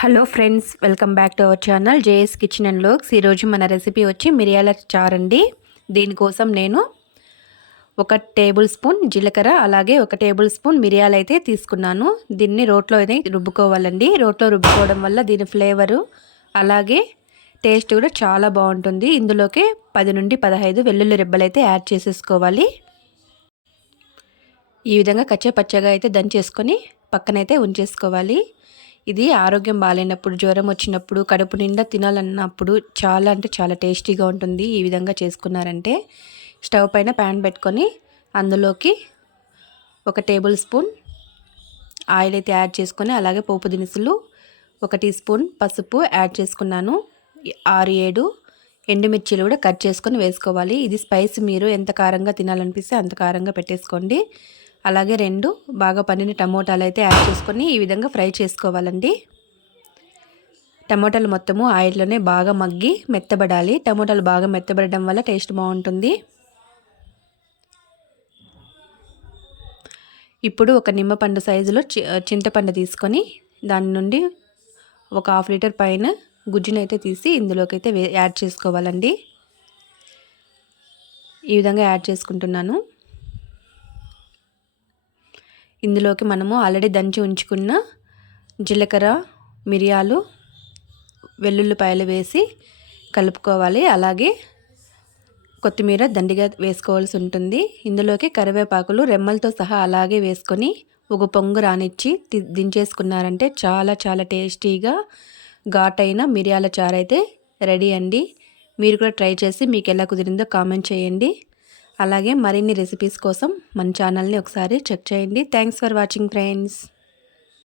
Hello friends welcome back to our channel JS kitchen and vlogs. ఈరోజు మన recipe వచ్చి మిరియాల చారండి. దీనికోసం నేను ఒక టేబుల్ స్పూన్ జీలకర్ర అలాగే ఒక టేబుల్ స్పూన్ మిరియాలు అయితే తీసుకున్నాను. దీన్ని రోట్లో అయితే రుబ్బుకోవాలండి. రోట్లో రుబ్బుకోవడం వల్ల దీని ఫ్లేవరు అలాగే టేస్ట్ కూడా చాలా బాగుంటుంది. ఇందులోకి పది నుండి పదహైదు వెల్లుల్లి రెబ్బలు అయితే యాడ్ చేసేసుకోవాలి. ఈ విధంగా కచ్చపచ్చగా అయితే దంచేసుకొని పక్కనైతే ఉంచేసుకోవాలి. ఇది ఆరోగ్యం బాగాలేనప్పుడు జ్వరం వచ్చినప్పుడు కడుపు నిండా తినాలన్నప్పుడు చాలా అంటే చాలా టేస్టీగా ఉంటుంది ఈ విధంగా చేసుకున్నారంటే. స్టవ్ పైన ప్యాన్ పెట్టుకొని అందులోకి ఒక టేబుల్ స్పూన్ ఆయిల్ అయితే యాడ్ చేసుకొని అలాగే పోపు దినుసులు ఒక టీ స్పూన్ పసుపు యాడ్ చేసుకున్నాను. ఆరు ఏడు ఎండుమిర్చీలు కూడా కట్ చేసుకొని వేసుకోవాలి. ఇది స్పైస్ మీరు ఎంత కారంగా తినాలనిపిస్తే అంత కారంగా పెట్టేసుకోండి. అలాగే రెండు బాగా పండిన టమోటాలు అయితే యాడ్ చేసుకొని ఈ విధంగా ఫ్రై చేసుకోవాలండి. టమోటాలు మొత్తము ఆయిల్లోనే బాగా మగ్గి మెత్తబడాలి. టమోటాలు బాగా మెత్తబడడం వల్ల టేస్ట్ బాగుంటుంది. ఇప్పుడు ఒక నిమ్మపండు సైజులో చింతపండు తీసుకొని దాని నుండి ఒక హాఫ్ లీటర్ పైన గుజ్జునైతే తీసి ఇందులోకి అయితే యాడ్ చేసుకోవాలండి. ఈ విధంగా యాడ్ చేసుకుంటున్నాను. ఇందులోకి మనము ఆల్రెడీ దంచి ఉంచుకున్న జీలకర్ర మిరియాలు వెల్లుల్లిపాయలు వేసి కలుపుకోవాలి. అలాగే కొత్తిమీర దండిగా వేసుకోవాల్సి ఉంటుంది. ఇందులోకి కరివేపాకులు రెమ్మలతో సహా అలాగే వేసుకొని ఒక పొంగు రానిచ్చి దించేసుకున్నారంటే చాలా చాలా టేస్టీగా ఘాటైన మిరియాల చారు అయితే రెడీ అండి. మీరు కూడా ట్రై చేసి మీకు ఎలా కుదిరిందో కామెంట్ చేయండి. అలాగే మరిన్ని రెసిపీస్ కోసం మన ఛానల్ని ఒకసారి చెక్ చేయండి. Thanks for watching friends